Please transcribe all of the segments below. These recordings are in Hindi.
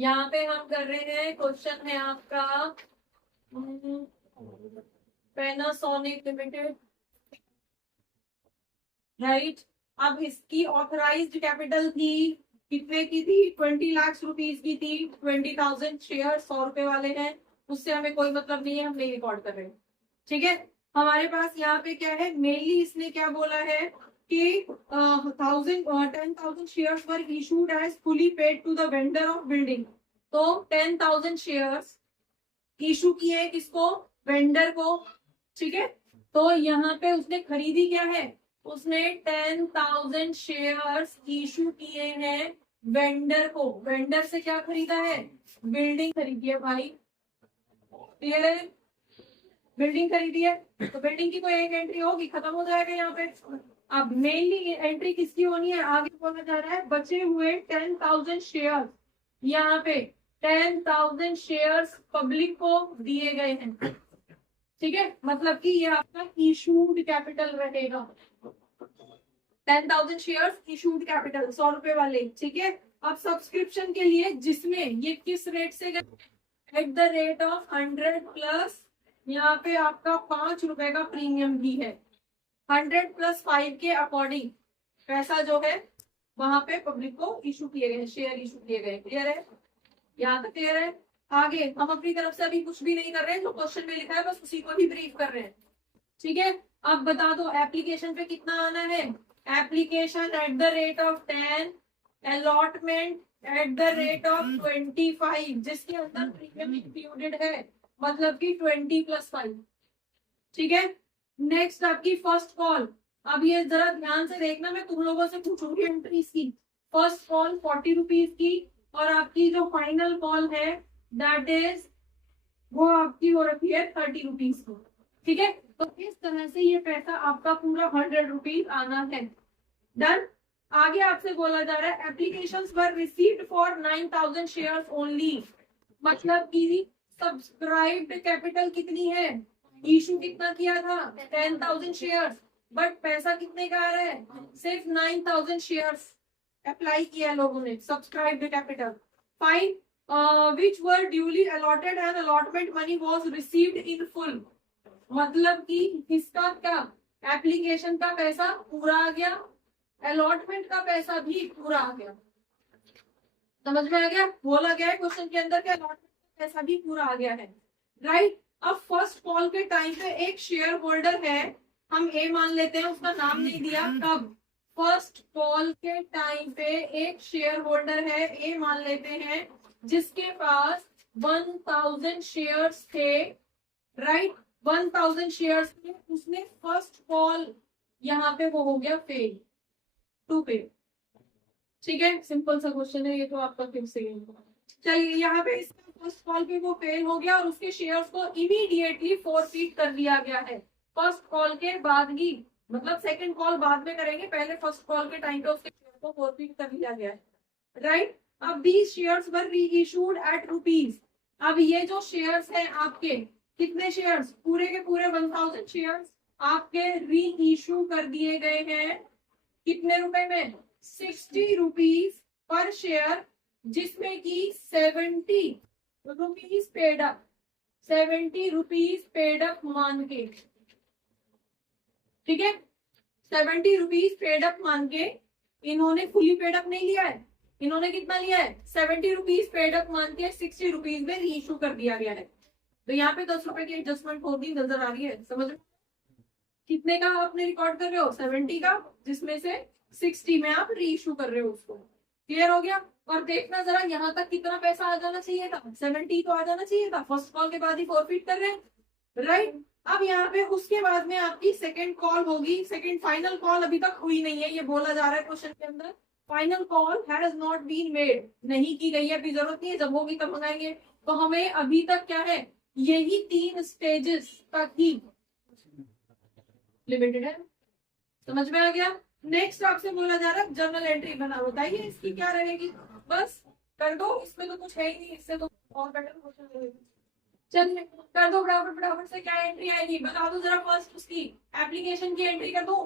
यहाँ पे हम कर रहे हैं, क्वेश्चन है आपका पैनासोनिक लिमिटेड, राइट। अब इसकी ऑथराइज्ड कैपिटल थी, कितने की थी? 20 लाख रुपीज की थी। 20,000 शेयर 100 रुपए वाले हैं, उससे हमें कोई मतलब नहीं है, हम नहीं रिकॉर्ड कर रहे हैं, ठीक है। हमारे पास यहाँ पे क्या है, मेनली इसने क्या बोला है कि 10,000 shares were issued as fully paid to the vendor of building. तो 10,000 शेयर्स इशू किए किसको? वेंडर को, ठीक है। तो यहाँ पे उसने खरीदी क्या है? उसने 10,000 शेयर्स इशू किए हैं वेंडर को। वेंडर से क्या खरीदा है? बिल्डिंग खरीदी है भाई, क्लियर है? बिल्डिंग खरीदी है, तो बिल्डिंग की कोई एक एंट्री होगी, खत्म हो जाएगा यहाँ पे। अब मेनली एंट्री किसकी होनी है? आगे बोला जा रहा है बचे हुए 10,000 शेयर, यहाँ पे 10,000 शेयर्स पब्लिक को दिए गए हैं, ठीक है। मतलब कि ये आपका इशूड कैपिटल रहेगा। 10,000 शेयर्स इशूड कैपिटल 100 रुपए वाले, ठीक है। अब सब्सक्रिप्शन के लिए जिसमें ये किस रेट से गए? At the rate of 100 plus यहाँ पे आपका 5 रुपए का प्रीमियम भी है। 100 प्लस 5 के अकॉर्डिंग पैसा जो है वहां पे पब्लिक को इशू किए गए, शेयर इशू किए गए, क्लियर है? यहाँ तक क्लियर है? आगे हम अपनी तरफ से अभी कुछ भी नहीं कर रहे हैं, जो क्वेश्चन में लिखा है बस उसी को ही ब्रीफ कर रहे हैं, ठीक है। अब बता दो एप्लीकेशन पे कितना आना है? Application at the rate of 10, allotment at the rate of 25, जिसके अंदर प्रीमियम इंक्लूडेड है, मतलब कि 20 प्लस 5, ठीक है। नेक्स्ट आपकी फर्स्ट कॉल। अब ये जरा ध्यान से देखना, मैं तुम लोगों से पूछूंगी एंट्रीज की। फर्स्ट कॉल 40 रुपीज की, और आपकी जो फाइनल कॉल है दैट इज वो आपकी हो रखी है 30 रुपीज को, ठीक है। तो इस तरह से ये पैसा आपका पूरा 100 रुपीज आना है। डन। आगे आपसे बोला जा रहा है application were received for 9,000 shares only, मतलब कि सब्सक्राइब्ड कैपिटल कितनी है? इशू कितना किया था? 10,000 शेयर्स, बट पैसा कितने का आ रहा है? सिर्फ 9,000 शेयर्स अप्लाई किया लोगों ने, subscribed capital. Fine, which were duly allotted and allotment money was received in full, मतलब कि किसका क्या? एप्लीकेशन का पैसा पूरा आ गया, अलॉटमेंट का पैसा भी पूरा आ गया। समझ में आ गया? बोला गया है क्वेश्चन के अंदर कि अलॉटमेंट का पैसा भी पूरा आ गया है, राइट। अब फर्स्ट कॉल के टाइम पे एक शेयर होल्डर है, हम ए मान लेते हैं, उसका नाम नहीं दिया। कब? फर्स्ट कॉल के टाइम पे एक शेयर होल्डर है, ए मान लेते हैं, जिसके पास 1,000 शेयर्स थे, राइट। 1,000 शेयर्स थे, उसने फर्स्ट कॉल यहाँ पे वो हो गया फेल टू पे, ठीक है। सिंपल सा क्वेश्चन है ये तो आपका, फिर से चलिए यहाँ पे इसका फर्स्ट कॉल पे वो फेल हो गया और उसके शेयर्स को इमीडिएटली फोरफीट कर दिया गया है, फर्स्ट कॉल के बाद ही। मतलब सेकंड कॉल बाद में करेंगे, पहले फर्स्ट कॉल के टाइम पे उसके शेयर को फोरफीट कर दिया गया है, राइट। अब दीज शेयर्स वर री इशूड एट रुपीज। अब ये जो शेयर्स हैं आपके, कितने शेयर्स? पूरे के पूरे 1,000 शेयर्स आपके री इशू कर दिए गए हैं, कितने रुपए में? 60 रुपीज पर शेयर, जिसमें कि 70 rupees paid up, 70 rupees paid up मान के, ठीक है। 70 रुपीज पेड अप मान के, इन्होंने फुली पेड अप नहीं लिया है, इन्होंने कितना लिया है? 70 रुपीज पेड अप मान के 60 रुपीज में री इशू कर दिया गया है। तो यहाँ पे 10 रुपए की एडजस्टमेंट होगी, नजर आ रही है? समझ, कितने का आपने रिकॉर्ड कर रहे हो? 70 का, जिसमें से 60 में आप री इशू कर रहे हो उसको, क्लियर हो गया? और देखना जरा यहाँ तक कितना पैसा आ जाना चाहिए था? 70 तो आ जाना चाहिए था, फर्स्ट कॉल के बाद ही फॉरफीट कर रहे हैं, राइट। अब यहाँ पे उसके बाद में आपकी सेकंड कॉल होगी, सेकंड फाइनल कॉल अभी तक हुई नहीं है, ये बोला जा रहा है क्वेश्चन के अंदर, final call has not been made, नहीं की गई है, अभी जरूरत नहीं है, जब होगी तब मंगाएंगे। तो हमें अभी तक क्या है, यही 3 स्टेजेस तक ही लिमिटेड है, समझ में आ गया? नेक्स्ट आपसे बोला जा रहा है जर्नल एंट्री बना, बताइए इसकी क्या रहेगी? बस कर दो, इसमें तो कुछ है ही नहीं, इससे तो और बेटर क्वेश्चन रहेगी। चलिए कर दो फटाफट फटाफट से, क्या एंट्री आएगी बता दो जरा। फर्स्ट उसकी एप्लीकेशन की एंट्री कर दो,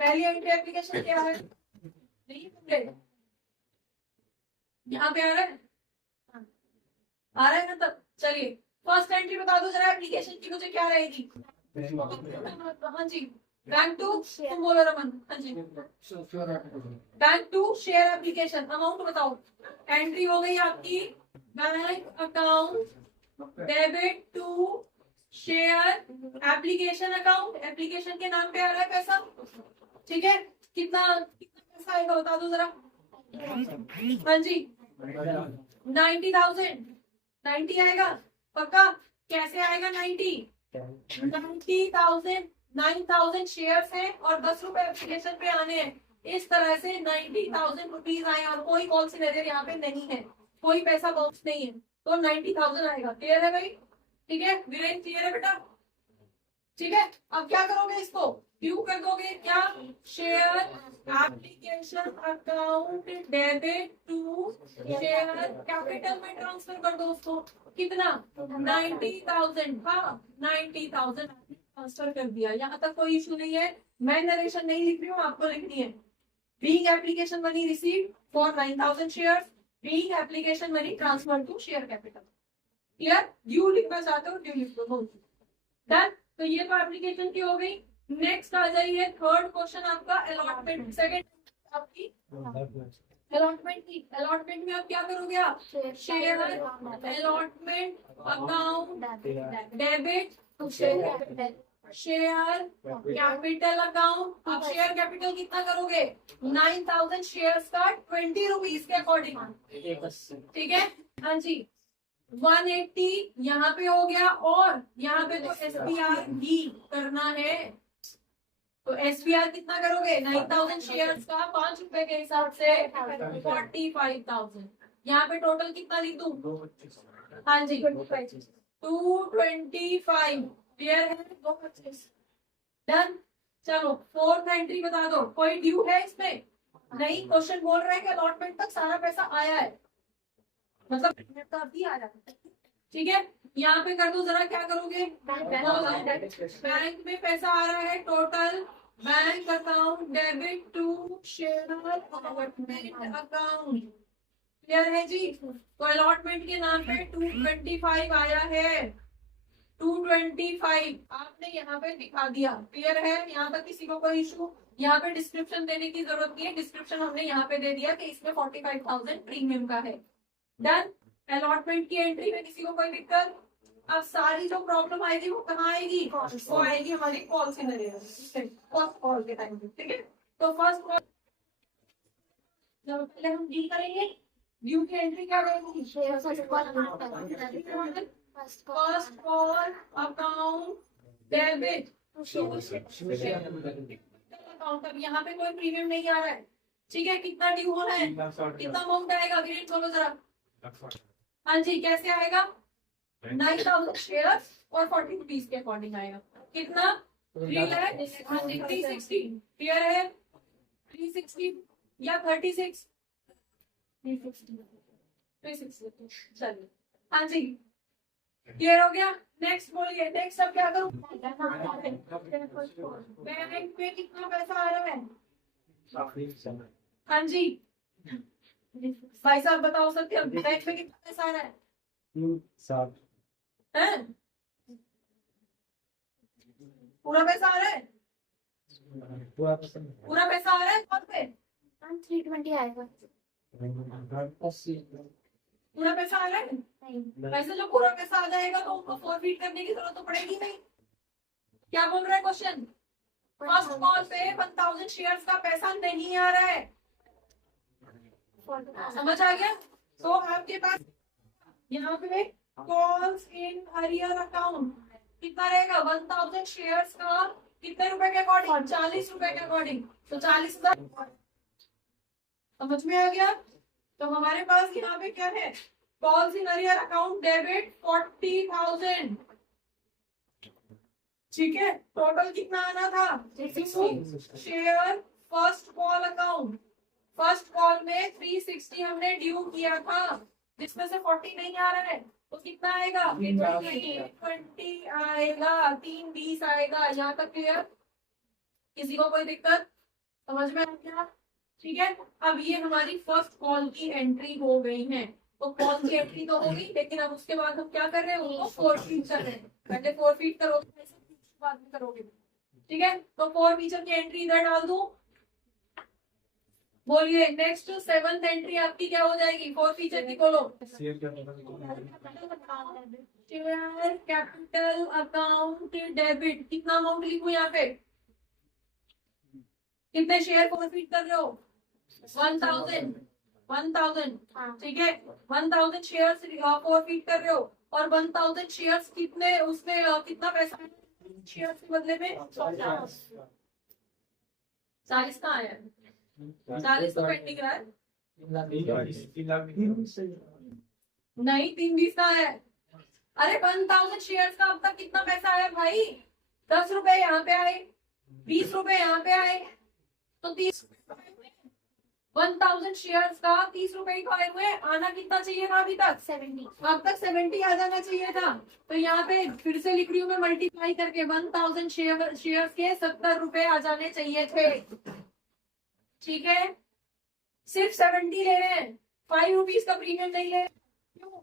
पहली एंट्री एप्लीकेशन क्या है? नहीं, यहाँ पे आ रहा है आ रहा है ना? तब चलिए फर्स्ट एंट्री बता दो जरा एप्लीकेशन की मुझे क्या रहेगी। हाँ जी, बैंक टू, तुम बोलो रमन। हाँ जी, bank to share application, amount बताओ। एंट्री हो गई आपकी bank account debit to share application account, application के नाम पे आ रहा है पैसा। ठीक है, कितना कितना पैसा आएगा बता दो जरा। हाँ जी, 90,000, 90 आएगा पक्का। कैसे आएगा 90,000? 9,000 शेयर्स है और 10 रुपए एप्लीकेशन पे आने हैं। इस तरह से 90,000 रुपीज आए और कोई कॉल सिनेरियो यहाँ पे नहीं है, कोई पैसा बाउंस नहीं है, तो 90,000 आएगा। क्लियर है भाई? ठीक है वीरेन, क्लियर है बेटा? ठीक है, अब क्या करोगे इसको व्यू कर दोगे क्या, share application account debit to share capital में ट्रांसफर कर दो उसको। कितना? 90,000। हाँ 90,000 ट्रांसफर कर दिया, यहाँ तक कोई इशू नहीं है। मैं नरेशन नहीं लिख रही हूँ, आपको लिखनी है। Being application money receive for 9,000 shares, being application money transfer to share capital. Clear? Due लिखना चाहते हो ड्यू लिख दो। डन, तो ये तो एप्लीकेशन की हो गई। नेक्स्ट आ जाइए, थर्ड क्वेश्चन आपका अलॉटमेंट। सेकंड आपकी अलॉटमेंट की, अलॉटमेंट में आप क्या करोगे? आप share allotment account debit to share capital account. आप शेयर कैपिटल कितना करोगे? 9,000 शेयर्स का 20 रुपीज के अकॉर्डिंग। ठीक है, हाँ जी, 180 यहाँ पे हो गया और यहाँ पे तो एसपीआर भी करना है। तो एसपीआर कितना करोगे? 9,000 शेयर्स का 5 रुपए के हिसाब से 45,000। यहाँ पे टोटल कितना लिख दूं? हाँ जी 225। क्लियर है? 225। डन, चलो फोर्थ एंट्री बता दो। कोई ड्यू है इसमें? नहीं, क्वेश्चन बोल रहे हैं कि अलॉटमेंट तक सारा पैसा आया है, मतलब भी आ रहा है। ठीक है, यहाँ पे कर दो जरा, क्या करोगे? बैंक में पैसा आ रहा है total, bank account debit to share allotment account. Clear है जी? तो अलॉटमेंट के नाम पे 225 आया है, 225 आपने यहाँ पे दिखा दिया। क्लियर है? यहाँ तक किसी को कोई इशू? यहाँ पे डिस्क्रिप्शन देने की जरूरत नहीं है, डिस्क्रिप्शन हमने यहाँ पे दे दिया कि इसमें 45,000 प्रीमियम का है। डन, अलॉटमेंट की एंट्री में किसी को कोई दिक्कत? अब सारी जो प्रॉब्लम आएगी वो कहाँ आएगी? वो आएगी हमारी कॉल सिनेरियो, फर्स्ट कॉल के टाइम पे। ठीक है, तो फर्स्ट कॉल जब पहले हम डील करेंगे, ड्यू की एंट्री क्या रहेगी? First call account debit account. अब यहाँ पे कोई प्रीमियम नहीं आ रहा है। ठीक है, कितना ड्यू होना है? कितना अमाउंट आएगा? वीरेन बोलो जरा। हाँ जी, कैसे आएगा? 9,000 शेयर और 40 रुपीज के अकॉर्डिंग आएगा। कितना? 360। क्लियर है? 360 या 36? 360। चलिए, हाँ जी क्लियर हो गया। नेक्स्ट बोलिए, नेक्स्ट अब क्या करूँ? बैंक में कितना पैसा आ रहा है? हाँ जी भाई साहब बताओ सत्य, बैंक में कितना पैसा आ रहा है? 7 पूरा पैसा आ रहा है? पूरा पैसा आ रहा है कौन पे? 320 आएगा। पूरा पैसा आ रहा है? वैसे जो पूरा पैसा आ जाएगा तो उनको फॉरफीट करने की जरूरत तो पड़ेगी नहीं। क्या बोल रहा है क्वेश्चन? फर्स्ट कॉल पे 1,000 शेयर्स का पैसा नहीं आ रहा है, समझ आ गया? तो आपके पास यहाँ पे कॉल्स इन हरियर अकाउंट कितना रहेगा? 1,000 शेयर्स का कितने रुपए के अकॉर्डिंग? 40 रुपए के अकॉर्डिंग, तो 40,000। समझ में आ गया? तो हमारे पास यहाँ पे क्या है? कॉल्स इन हरियर अकाउंट डेबिट 40,000। ठीक है, टोटल कितना आना था? 360 share first call account. First call में 360 हमने ड्यू किया था, जिसमें से 40 नहीं आ रहा है, तो कितना आएगा? 20 आएगा, 320 आएगा। यहाँ तक क्लियर? किसी को कोई दिक्कत? समझ में आ गया? ठीक है, अब ये हमारी फर्स्ट कॉल की एंट्री हो गई है। तो कौन सी एंट्री तो होगी, लेकिन अब उसके बाद हम क्या कर रहे हैं, उनको फोरफीट कर रहे हैं। पहले फोरफीट करोगे, ऐसे बाद में करोगे, ठीक है। तो फोर फीचर की एंट्री इधर डाल दूं, बोलिए नेक्स्ट सेवंथ एंट्री आपकी क्या हो जाएगी, फोर फीचर की बोलो। शेयर कैपिटल अकाउंट डेबिट, कितना अमाउंट लिखूं यहाँ पे, कितने शेयर फोरफीट कर रहे हो, 1000 1000, ठीक है। 1000 शेयर फोरफीट कर रहे हो, और 1000 शेयर कितने, उसने कितना पैसा शेयर के बदले में 40 कहाँ है, 40 तो पेंडिंग रहा है, नहीं 320 का है। अरे 1000 शेयर्स का अब तक कितना पैसा आया भाई, 10 रुपए यहाँ पे आए, 20 रुपए यहाँ पे आए, तो 30 1000 शेयर्स का 30 रुपए ही तो आए हुए, आना कितना चाहिए था अभी तक, 70। अब तक 70 आ जाना चाहिए था। तो यहाँ पे फिर से लिख रही हूँ मैं मल्टीप्लाई करके, 1000 शेयर्स के 70 रुपए आ जाने चाहिए थे, ठीक है। सिर्फ 70 ले रहे हैं, 5 रुपीज का प्रीमियम नहीं ले रहे, क्यों?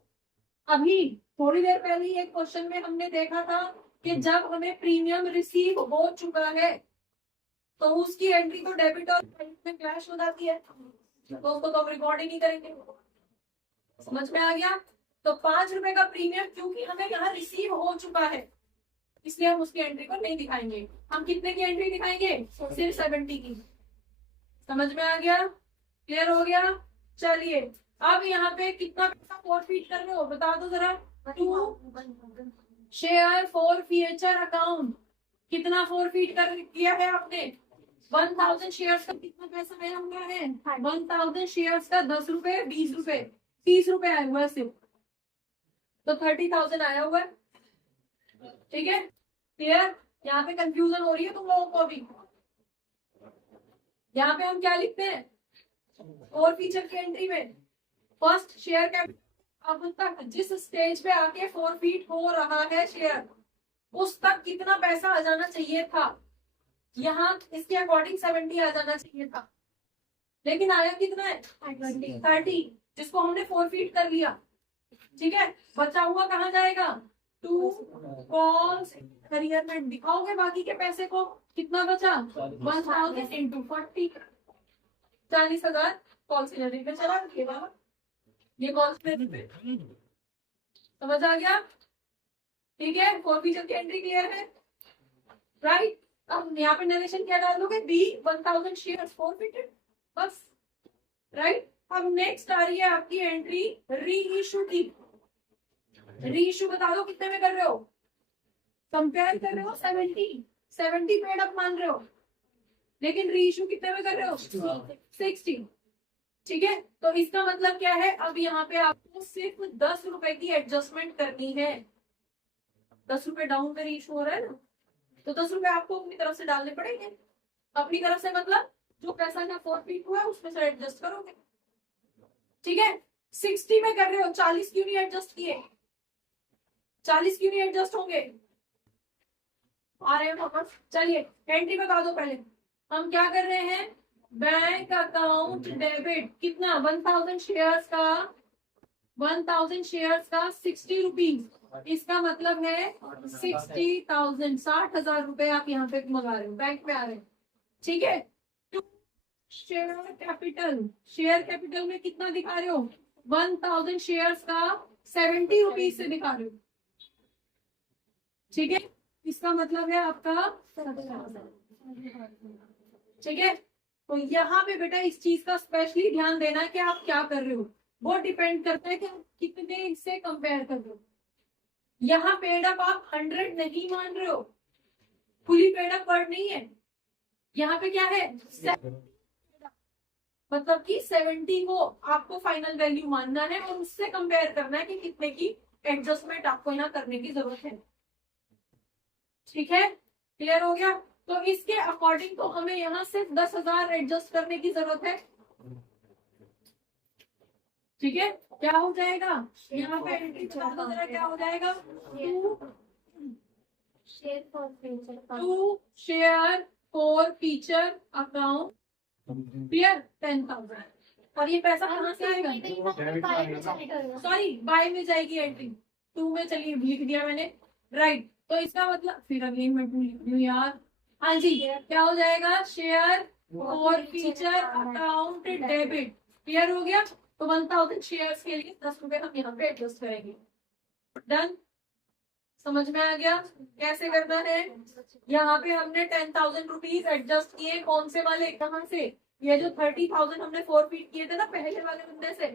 अभी थोड़ी देर पहले ही एक क्वेश्चन में हमने देखा था कि जब हमें प्रीमियम रिसीव हो चुका है तो उसकी एंट्री तो डेबिट और क्रेडिट में क्लैश हो जाती है, तो उसको तो हम रिकॉर्ड ही नहीं करेंगे, समझ में आ गया। तो 5 रुपए का प्रीमियम क्योंकि हमें यहाँ रिसीव हो चुका है, इसलिए हम उसकी एंट्री को नहीं दिखाएंगे। हम कितने की एंट्री दिखाएंगे, सिर्फ 70 की, समझ में आ गया, क्लियर हो गया। चलिए अब यहाँ पे कितना पैसा फॉरफीट कर रहे हो बता दो जरा, 2 शेयर फॉर फ्यूचर अकाउंट, कितना फॉरफीट कर किया है आपने, 1000 शेयर्स का कितना पैसा आया हुआ है, 1000 शेयर्स का 10 रुपए 20 रुपए 30 रुपए आया हुआ है सिर्फ, तो 30,000 आया हुआ है, ठीक है, क्लियर। यहाँ पे कंफ्यूजन हो रही है तुम लोगों को अभी, यहाँ पे हम क्या लिखते हैं, और फीचर की एंट्री में फर्स्ट शेयर कैपिटल, अब तक जिस स्टेज पे आके फोरफीट हो रहा है शेयर, उस तक कितना पैसा आ जाना चाहिए था, यहाँ इसके अकॉर्डिंग 70 आ जाना चाहिए था, लेकिन आया कितना है 30, जिसको हमने फोरफीट कर लिया, ठीक है। बचा हुआ कहाँ जाएगा, 2 कॉल्स करियर में दिखाओगे बाकी के पैसे को, कितना बचा 1000 इंटू 40, 40,000 कॉल सिलेंडर में चला दिएगा, ये कॉल सिलेंडर समझ आ गया, ठीक है। फोर फीचर की एंट्री क्लियर है, राइट। अब यहाँ पे नरेशन क्या डाल दोगे, बी 1000 शेयर फॉरफिटेड, बस, राइट। अब नेक्स्ट आ रही है आपकी एंट्री री इशू की, री इशू बता दो कितने में कर रहे हो, कंपेयर कर रहे हो 70 पेड अप मान रहे हो, लेकिन री इशू कितने में कर रहे हो 60, ठीक है। तो इसका मतलब क्या है, अब यहाँ पे आपको सिर्फ 10 रुपए की एडजस्टमेंट करनी है, 10 रुपए डाउन पे री इशू हो रहा है ना, तो 10 रुपए आपको अपनी तरफ से डालने पड़ेंगे, अपनी तरफ से मतलब जो पैसा का फॉरफीट हुआ है उसमें से एडजस्ट करोगे, ठीक है। 60 में कर रहे हो, 40 क्यों नहीं एडजस्ट किए, 40 क्यों नहीं एडजस्ट होंगे, आ रहे हैं वापस। चलिए एंट्री बता दो पहले, हम क्या कर रहे हैं, बैंक अकाउंट डेबिट, कितना 1000 शेयर्स का 60 रुपीज, इसका मतलब है 60,000 60,000 रुपए आप यहाँ पे मंगा रहे हो, बैंक में आ रहे हैं, ठीक है। शेयर कैपिटल में कितना दिखा रहे हो, 1000 शेयर्स का 70 रुपीज से दिखा रहे हो, ठीक है। इसका मतलब है आपका, ठीक है। तो यहाँ पे बेटा इस चीज का स्पेशली ध्यान देना है कि आप क्या कर रहे हो, वो डिपेंड करता है कि आप कितने से कंपेयर कर रहे हो। यहाँ पेड अप आप 100 नहीं मान रहे हो, फुली पेड अप वर्ड नहीं है, यहाँ पे क्या है मतलब कि 70 को आपको फाइनल वैल्यू मानना है और उससे कंपेयर करना है कि कितने की एडजस्टमेंट आपको यहाँ करने की जरूरत है, ठीक है, क्लियर हो गया। तो इसके अकॉर्डिंग तो हमें यहाँ सिर्फ 10,000 एडजस्ट करने की जरूरत है, ठीक है। क्या हो जाएगा यहाँ पे एंट्री बता दो जरा, क्या हो जाएगा, 2 share forfeiture account, clear, 10,000, और ये पैसा कहाँ से आएगा? चलेगा। सॉरी, बाय में जाएगी एंट्री, 2 में चलिए लिख दिया मैंने, राइट। तो इसका मतलब फिर अगेन मैं 2 लिख दूं यार। हाँ जी, क्या हो जाएगा? Share forfeiture account debit, clear हो गया। तो 1000 शेयर्स के लिए 10 रुपए हम यहाँ पे एडजस्ट करेंगे। डन, समझ में आ गया कैसे करना है? यहाँ पे हमने 10,000 रुपीज एडजस्ट किए, कौन से वाले? कहाँ से? ये जो 30,000 हमने फॉरफिट किए थे ना पहले वाले बंदे से,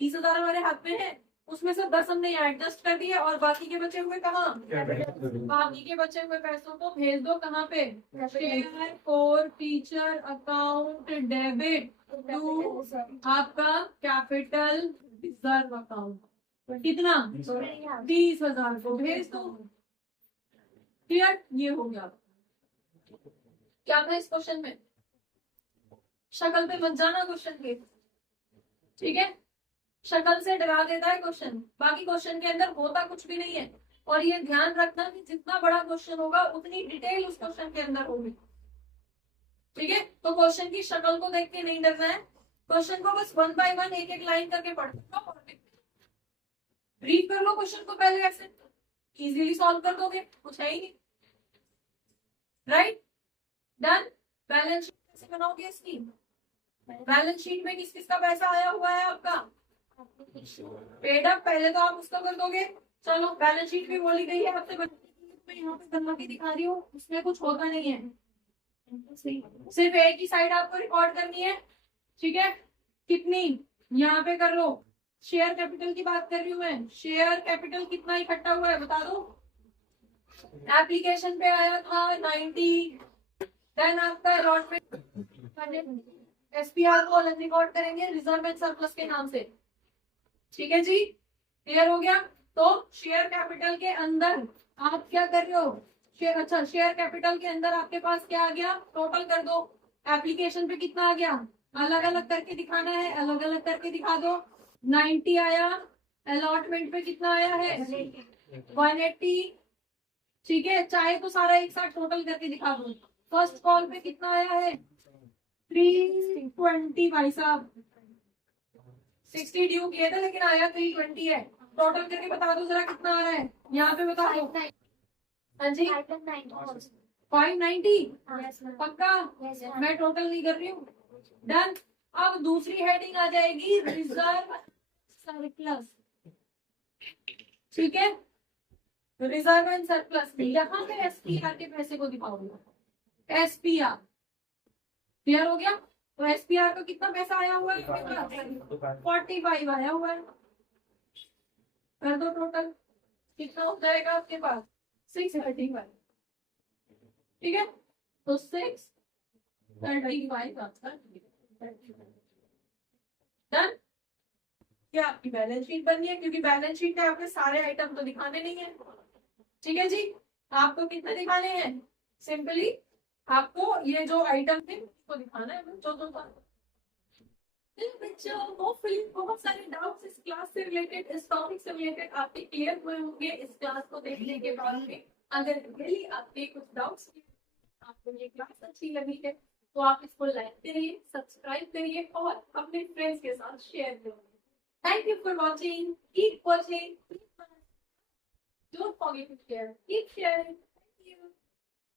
30,000 हमारे हाथ में है, उसमें से 10 हमने यहाँ एडजस्ट कर दिए और बाकी के बचे हुए कहाँ? बाकी के बचे हुए पैसों को भेज दो कहाँ पे? Share forfeiture account debit to आपका कैपिटल रिजर्व अकाउंट। कितना? 20,000 को भेज दो। क्लियर? ये हो गया। क्या था इस क्वेश्चन में? शक्ल पे मत जाना क्वेश्चन के, ठीक है? शक्ल से डरा देता है क्वेश्चन, बाकी क्वेश्चन के अंदर होता कुछ भी नहीं है। और ये ध्यान रखना कि जितना बड़ा क्वेश्चन होगा उतनी डिटेल उस क्वेश्चन के अंदर होगी, ठीक है? तो क्वेश्चन की शक्ल को देख के नहीं डरना है, क्वेश्चन को बस 1 बाय 1 एक एक लाइन करके पढ़ो और रीड कर लो क्वेश्चन को पहले, ऐसे इजीली सॉल्व कर दोगे, कुछ है ही नहीं। Right, done. बैलेंस शीट कैसे बनाओगे इसकी? बैलेंस शीट में किस किस का पैसा आया हुआ है आपका? पेड अप, पहले तो आप उसका कर दोगे। चलो, बैलेंस शीट भी बोली गई है आपसे, मैं यहाँ पे बना के दिखा रही हूँ, उसमें कुछ होता नहीं है, सिर्फ एक ही साइड आपको रिकॉर्ड करनी है, ठीक है? कितनी? यहाँ पे कर लो। शेयर कैपिटल की बात कर रही हूँ मैं, शेयर कैपिटल कितना इकट्ठा हुआ है बता दो। एप्लीकेशन पे आया था 90, देन आपका अलॉटमेंट एसपीआर को अलग रिकॉर्ड करेंगे रिजर्व एंड सरप्लस के नाम से, ठीक है जी? क्लियर हो गया? तो शेयर कैपिटल के अंदर आप क्या कर रहे हो? अच्छा, शेयर कैपिटल के अंदर आपके पास क्या आ गया? टोटल कर दो। एप्लीकेशन पे कितना आ गया? अलग अलग करके दिखाना है, अलग अलग करके दिखा दो। 90 आया, अलॉटमेंट पे कितना आया है? 180, ठीक है? चाहे तो सारा एक साथ टोटल करके दिखा दो। फर्स्ट कॉल पे कितना आया है? 320 भाई साहब, 60 ड्यू किए थे लेकिन आया 320 है। टोटल करके बता दो जरा कितना आ रहा है, यहाँ पे बता दो। हाँ जी, 590 पक्का? मैं टोटल नहीं कर रही हूँ। डन। अब दूसरी हेडिंग आ जाएगी रिजर्व सरप्लस, ठीक है? रिजर्व एंड सरप्लस, यहाँ पे एसपीआर के पैसे को दिखाऊंगा। एसपीआर क्लियर हो गया? तो एसपीआर का कितना पैसा आया हुआ है? 45 आया हुआ है। कर दो टोटल, कितना हो जाएगा आपके पास? 635, ठीक है? तो 635 आपका डन। क्या आपकी बैलेंस शीट बनी है? क्योंकि बैलेंस शीट में आपने सारे आइटम तो दिखाने नहीं है, ठीक है जी? आपको कितने दिखाने हैं? सिंपली आपको ये जो आइटम थे उसको दिखाना है, जो बच्चों होपफुली बहुत सारे डाउट्स इस क्लास से रिलेटेड, इस टॉपिक से रिलेटेड आपके क्लियर हुए होंगे इस क्लास को देखने के बाद में। अगर रियली आपके कुछ डाउट्स, आपको ये क्लास अच्छी लगी है तो आप इसको लाइक करिए, सब्सक्राइब करिए और अपने फ्रेंड्स के साथ शेयर करिए। Thank you for watching. Keep watching. Don't forget to share. Keep sharing.